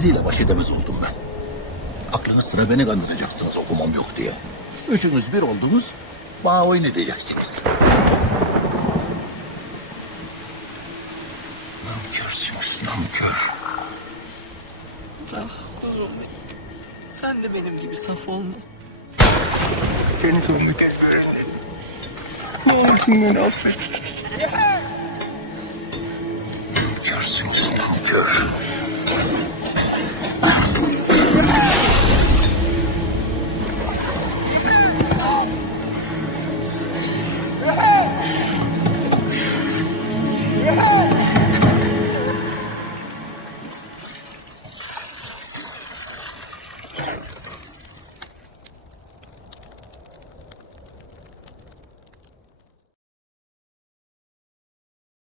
Siziyle baş edemez oldum ben. Aklınız sıra beni kandıracaksınız okumam yok diye. Üçünüz bir oldunuz, bana oyun edeceksiniz. Nankörsünüz, nankör. Ah kuzum benim. Sen de benim gibi saf olma. Seni sonunu kesme. Ne olursun beni affet. Nankörsünüz, nankör.